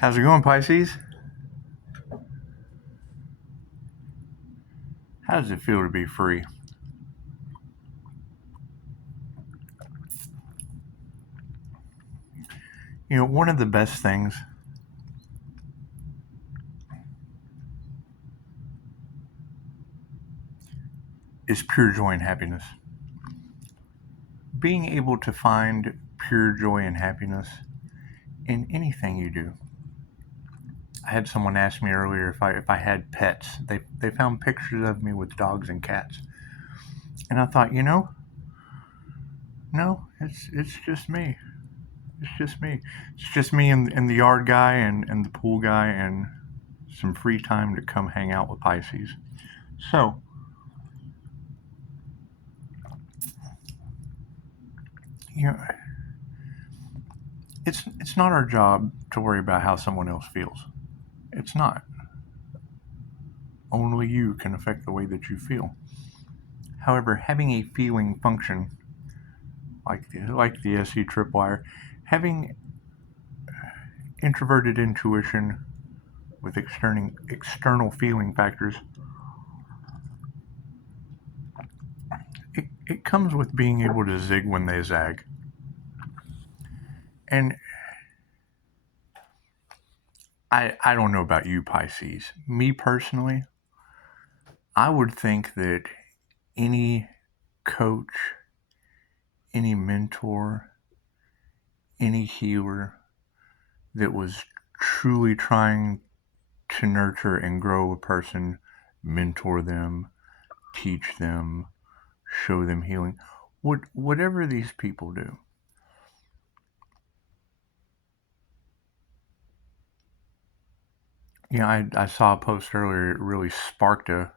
How's it going, Pisces? How does it feel to be free? You know, one of the best things is pure joy and happiness. Being able to find pure joy and happiness in anything you do. I had someone ask me earlier if I had pets. They found pictures of me with dogs and cats, and I thought, no, it's just me. It's just me. It's just me and the yard guy and the pool guy and some free time to come hang out with Pisces. So, you know, it's not our job to worry about how someone else feels. It's not. Only you can affect the way that you feel. However, having a feeling function like the SE tripwire, having introverted intuition with external feeling factors, it comes with being able to zig when they zag. And I don't know about you, Pisces. Me personally, I would think that any coach, any mentor, any healer that was truly trying to nurture and grow a person, mentor them, teach them, show them healing, whatever these people do. I saw a post earlier. It really sparked a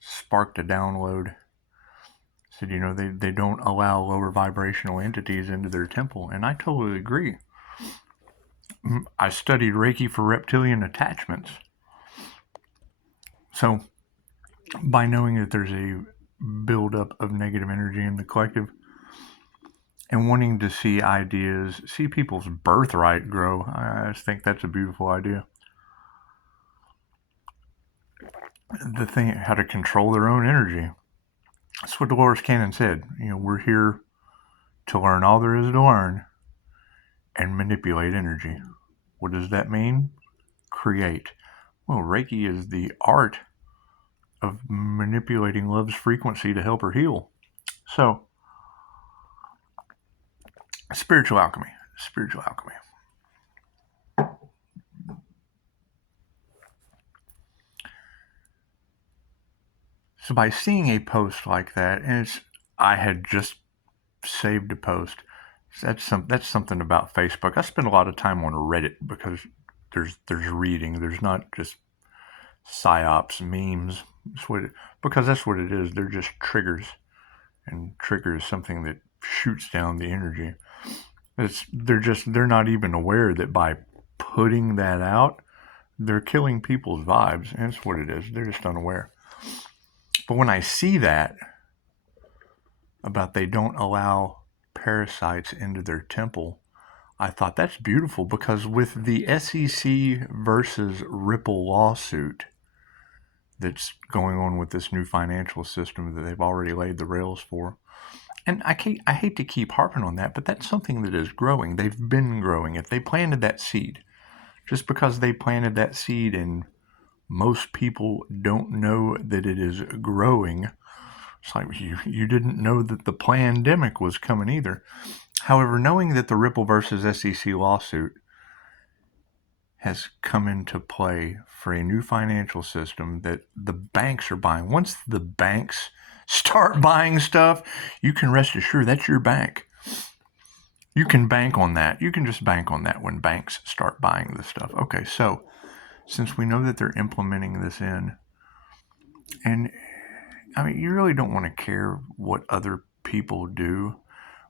download. Said, they don't allow lower vibrational entities into their temple, and I totally agree. I studied Reiki for reptilian attachments. So, by knowing that there's a buildup of negative energy in the collective and wanting to see ideas, see people's birthright grow, I just think that's a beautiful idea. The thing, how to control their own energy. That's what Dolores Cannon said. We're here to learn all there is to learn and manipulate energy. What does that mean? Create. Well, Reiki is the art of manipulating love's frequency to help her heal. So, spiritual alchemy. So by seeing a post like that, and I had just saved a post. That's something about Facebook. I spend a lot of time on Reddit because there's reading. There's not just psyops memes. Because that's what it is. They're just triggers, and trigger is something that shoots down the energy. They're not even aware that by putting that out, they're killing people's vibes. And that's what it is. They're just unaware. But when I see that about they don't allow parasites into their temple, I thought that's beautiful, because with the SEC versus Ripple lawsuit that's going on with this new financial system that they've already laid the rails for, and I hate to keep harping on that, but that's something that is growing. They've been growing it. They planted that seed. Just because they planted that seed and most people don't know that it is growing, it's like you didn't know that the pandemic was coming either. However, knowing that the Ripple versus SEC lawsuit has come into play for a new financial system that the banks are buying. Once the banks start buying stuff, you can rest assured that's your bank. You can bank on that. You can just bank on that when banks start buying this stuff. Okay, so since we know that they're implementing this in, and I mean, you really don't want to care what other people do,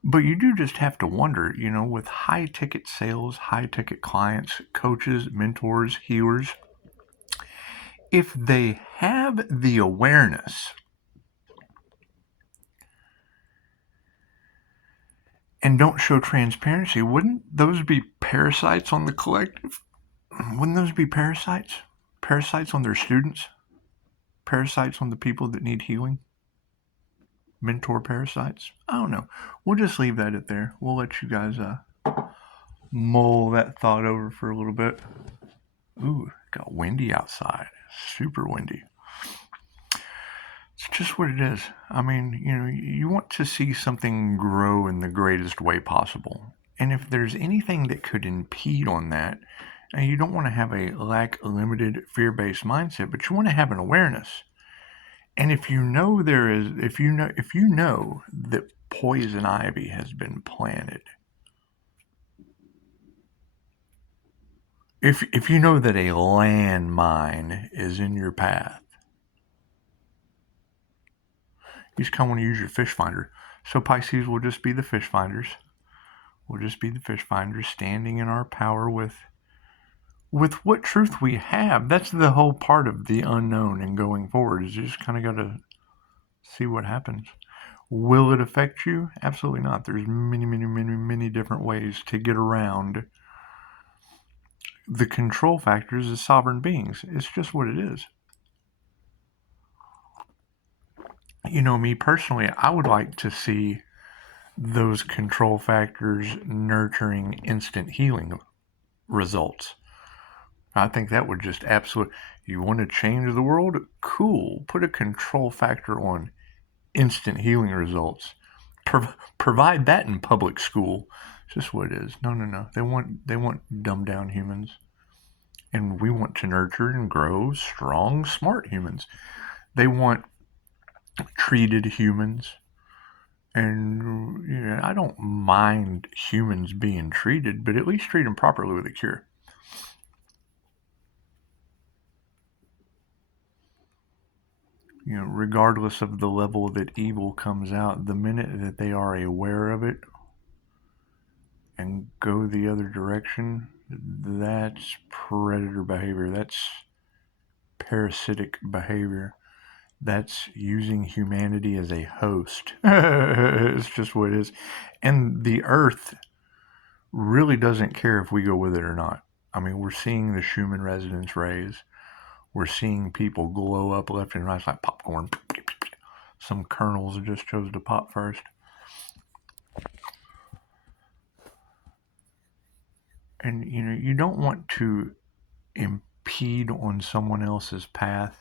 but you do just have to wonder, with high ticket sales, high ticket clients, coaches, mentors, healers, if they have the awareness and don't show transparency, wouldn't those be parasites on the collective? Wouldn't those be parasites? Parasites on their students? Parasites on the people that need healing? Mentor parasites? I don't know. We'll just leave that at there. We'll let you guys mull that thought over for a little bit. Ooh, it got windy outside. Super windy. It's just what it is. I mean, you want to see something grow in the greatest way possible. And if there's anything that could impede on that, and you don't want to have a limited, fear-based mindset, but you want to have an awareness. And if you know that poison ivy has been planted, if you know that a landmine is in your path, you just kind of want to use your fish finder. So Pisces will just be the fish finders. We'll just be the fish finders, standing in our power with what truth we have. That's the whole part of the unknown and going forward, is you just kind of got to see what happens. Will it affect you? Absolutely not. There's many different ways to get around the control factors as sovereign beings. It's just what it is. Me personally, I would like to see those control factors nurturing instant healing results. I think that would just absolutely... You want to change the world? Cool. Put a control factor on instant healing results. Provide that in public school. It's just what it is. No. They want dumbed down humans. And we want to nurture and grow strong, smart humans. They want treated humans. And I don't mind humans being treated, but at least treat them properly with a cure. Regardless of the level that evil comes out, the minute that they are aware of it and go the other direction, that's predator behavior. That's parasitic behavior. That's using humanity as a host. It's just what it is. And the earth really doesn't care if we go with it or not. I mean, we're seeing the Schumann resonance raise. We're seeing people glow up left and right. It's like popcorn. Some kernels just chose to pop first. And, you don't want to impede on someone else's path,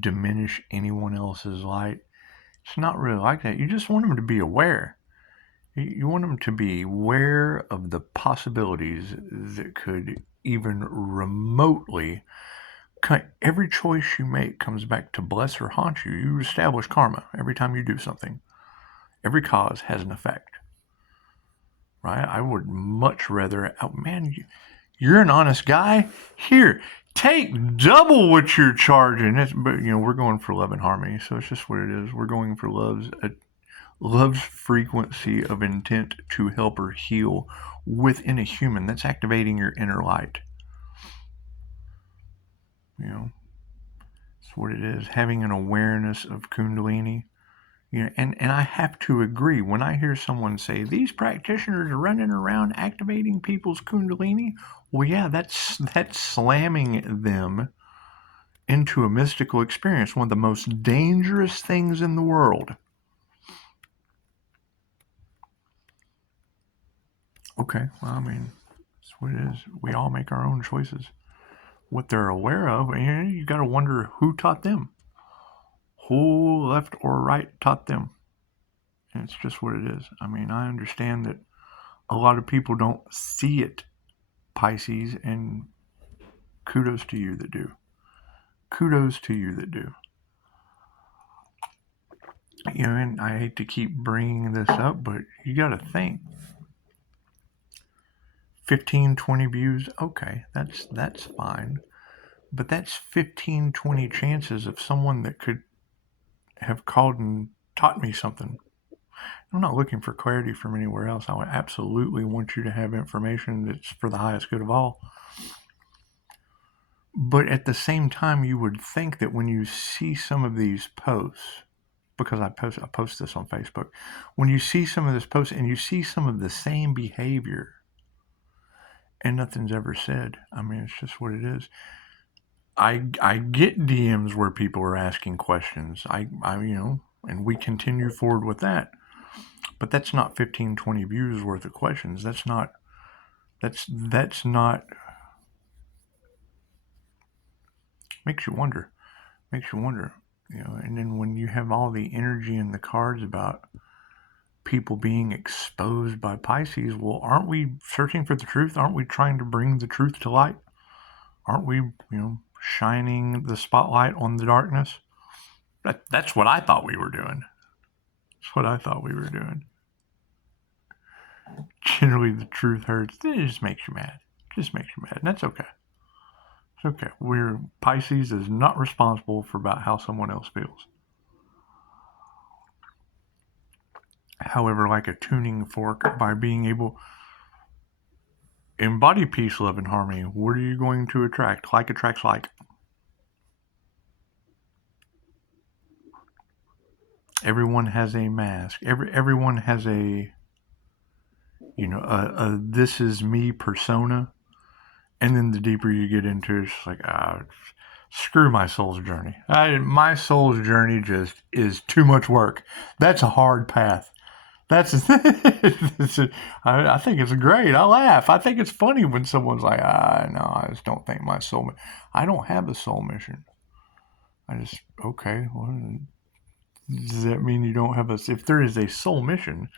diminish anyone else's light. It's not really like that. You just want them to be aware. You want them to be aware of the possibilities that could even remotely... Every choice you make comes back to bless or haunt you. You establish karma every time you do something. Every cause has an effect. Right? I would much rather... Oh, man, you're an honest guy. Here, take double what you're charging. But, we're going for love and harmony, so it's just what it is. We're going for love's frequency of intent to help or heal within a human. That's activating your inner light. That's what it is. Having an awareness of Kundalini. And I have to agree, when I hear someone say, these practitioners are running around activating people's Kundalini, well, yeah, that's slamming them into a mystical experience, one of the most dangerous things in the world. Okay, well, I mean, that's what it is. We all make our own choices. What they're aware of, and you got to wonder who taught them. Who left or right taught them. And it's just what it is. I mean, I understand that a lot of people don't see it, Pisces, and kudos to you that do. Kudos to you that do. And I hate to keep bringing this up, but you got to think. 15, 20 views, okay, that's fine. But that's 15, 20 chances of someone that could have called and taught me something. I'm not looking for clarity from anywhere else. I absolutely want you to have information that's for the highest good of all. But at the same time, you would think that when you see some of these posts, because I post this on Facebook, when you see some of this posts and you see some of the same behavior, and nothing's ever said. I mean, it's just what it is. I get DMs where people are asking questions. And we continue forward with that. But that's not 15, 20 views worth of questions. That's not makes you wonder. And then when you have all the energy in the cards about people being exposed by Pisces, well, aren't we searching for the truth? Aren't we trying to bring the truth to light? Aren't we, shining the spotlight on the darkness? That's what I thought we were doing. That's what I thought we were doing. Generally, the truth hurts. It just makes you mad. And that's okay. It's okay. Pisces is not responsible for about how someone else feels. However, like a tuning fork, by being able embody peace, love, and harmony, what are you going to attract? Like attracts like. Everyone has a mask. Everyone has a this is me persona. And then the deeper you get into it, it's like, screw my soul's journey. My soul's journey just is too much work. That's a hard path. I think it's great. I laugh. I think it's funny when someone's like, no, I just don't think my soul. I don't have a soul mission. Okay. Well, does that mean you don't have if there is a soul mission,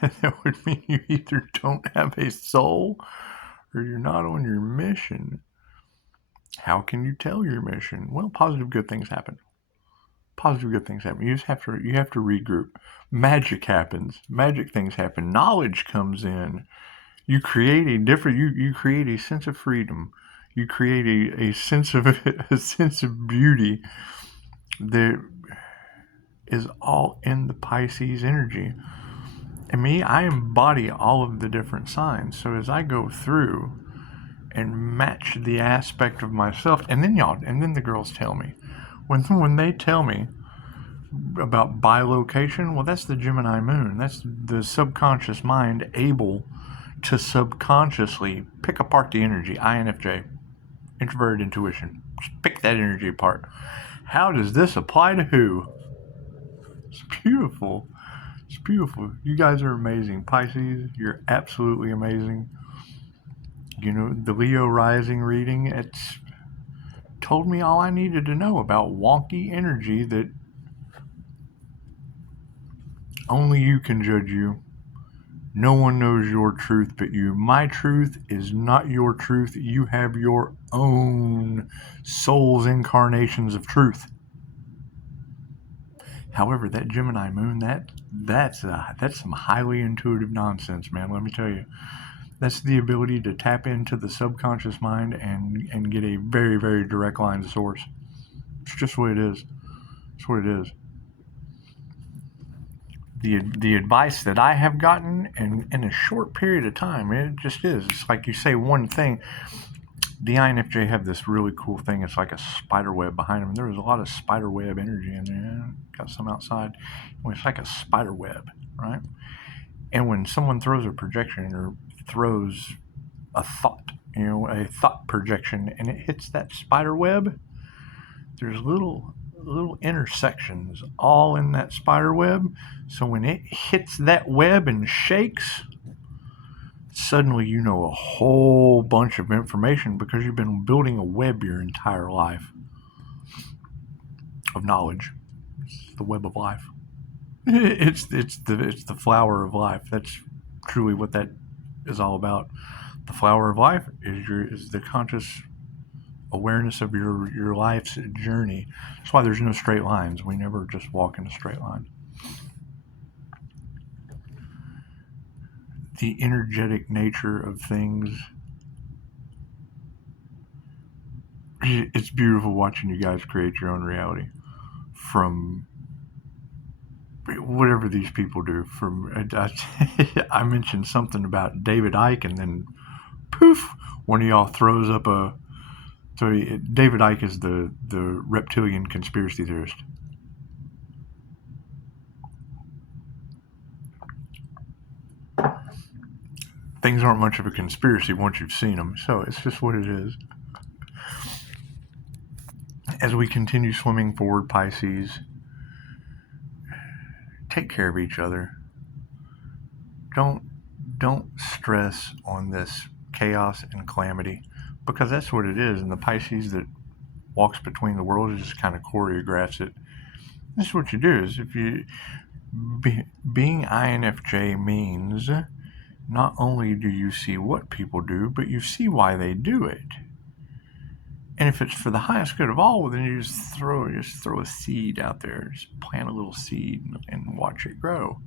that would mean you either don't have a soul or you're not on your mission. How can you tell your mission? Well, positive good things happen. You just have to regroup. Magic happens. Magic things happen. Knowledge comes in. You create you create a sense of freedom. You create a sense of beauty that is all in the Pisces energy. And me, I embody all of the different signs. So as I go through and match the aspect of myself, and then the girls tell me, when they tell me about bilocation, well, that's the Gemini moon. That's the subconscious mind able to subconsciously pick apart the energy. INFJ, introverted intuition. Just pick that energy apart. How does this apply to who? It's beautiful. You guys are amazing. Pisces, you're absolutely amazing. The Leo rising reading, it's told me all I needed to know about wonky energy that only you can judge you. No one knows your truth but you. My truth is not your truth. You have your own soul's incarnations of truth. However, that Gemini moon, that's some highly intuitive nonsense, man. Let me tell you. That's the ability to tap into the subconscious mind and get a very, very direct line to source. It's just what it is. It's what it is. The advice that I have gotten in a short period of time, it just is. It's like you say one thing. The INFJ have this really cool thing. It's like a spider web behind them. There was a lot of spider web energy in there. Got some outside. It's like a spider web, right? And when someone throws a projection or throws a thought, a thought projection, and it hits that spider web, there's little intersections all in that spider web. So when it hits that web and shakes, suddenly you know a whole bunch of information because you've been building a web your entire life of knowledge. It's the web of life. It's the flower of life. That's truly what that is all about. The flower of life is the conscious awareness of your life's journey. That's why there's no straight lines. We never just walk in a straight line. The energetic nature of things. It's beautiful watching you guys create your own reality from whatever these people do. I mentioned something about David Icke, and then poof, one of y'all throws up a. So David Icke is the reptilian conspiracy theorist. things aren't much of a conspiracy once you've seen them. So it's just what it is. As we continue swimming forward, Pisces, take care of each other. Don't stress on this chaos and calamity, because that's what it is. And the Pisces that walks between the worlds just kind of choreographs it. This is what you do. Is if you being INFJ means not only do you see what people do, but you see why they do it. And if it's for the highest good of all, then you just throw a seed out there, just plant a little seed and watch it grow.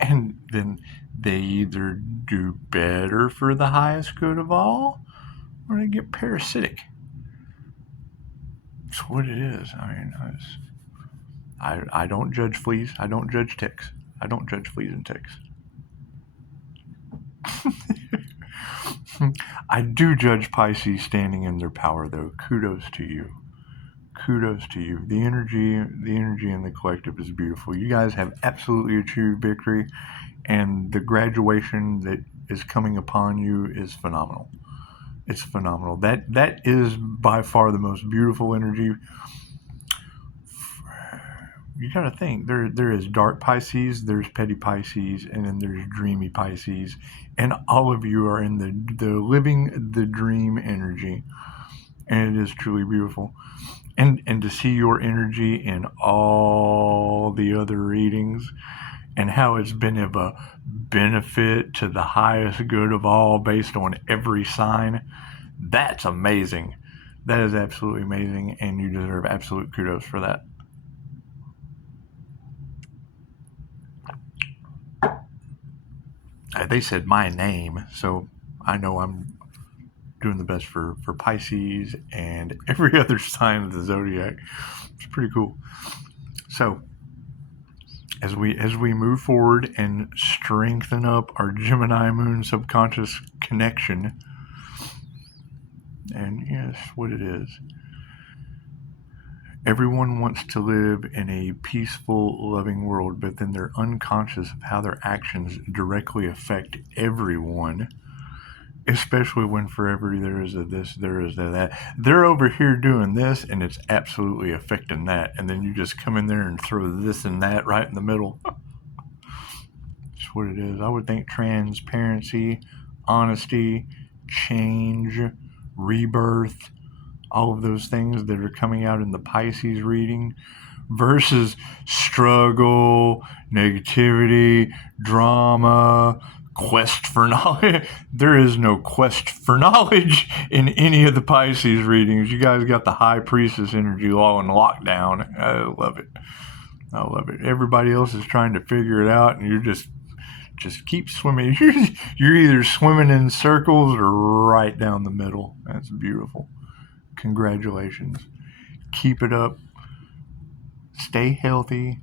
And then they either do better for the highest good of all, or they get parasitic. It's what it is. I mean, I don't judge fleas. I don't judge ticks. I don't judge fleas and ticks. I do judge Pisces standing in their power, though. Kudos to you. Kudos to you. The energy in the collective is beautiful. You guys have absolutely achieved victory, and the graduation that is coming upon you is phenomenal. It's phenomenal. That is by far the most beautiful energy. You gotta think, there is dark Pisces, there's petty Pisces, and then there's dreamy Pisces, and all of you are in the living the dream energy, and it is truly beautiful. And to see your energy in all the other readings, and how it's been of a benefit to the highest good of all based on every sign, that's amazing. That is absolutely amazing, and you deserve absolute kudos for that. They said my name, so I know I'm doing the best for Pisces and every other sign of the zodiac. It's pretty cool. So as we move forward and strengthen up our Gemini moon subconscious connection, and yes, what it is. Everyone wants to live in a peaceful, loving world, but then they're unconscious of how their actions directly affect everyone, especially when for every there is a this, there is a that. They're over here doing this, and it's absolutely affecting that, and then you just come in there and throw this and that right in the middle. That's what it is. I would think transparency, honesty, change, rebirth, all of those things that are coming out in the Pisces reading versus struggle, negativity, drama, quest for knowledge. There is no quest for knowledge in any of the Pisces readings. You guys got the High Priestess energy all in lockdown. I love it. I love it. Everybody else is trying to figure it out, and you're just keep swimming. You're either swimming in circles or right down the middle. That's beautiful. Congratulations. Keep it up. Stay healthy.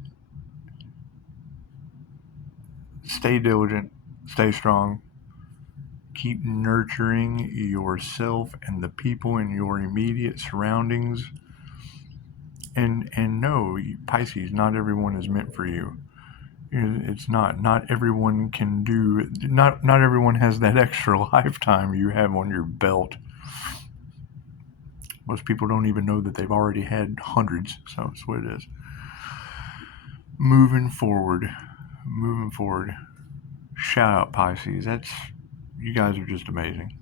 Stay diligent. Stay strong. Keep nurturing yourself and the people in your immediate surroundings. And know, Pisces, not everyone is meant for you. It's not everyone can do, not everyone has that extra lifetime you have on your belt. Most people don't even know that they've already had hundreds, so that's what it is. Moving forward. Shout out Pisces. You guys are just amazing.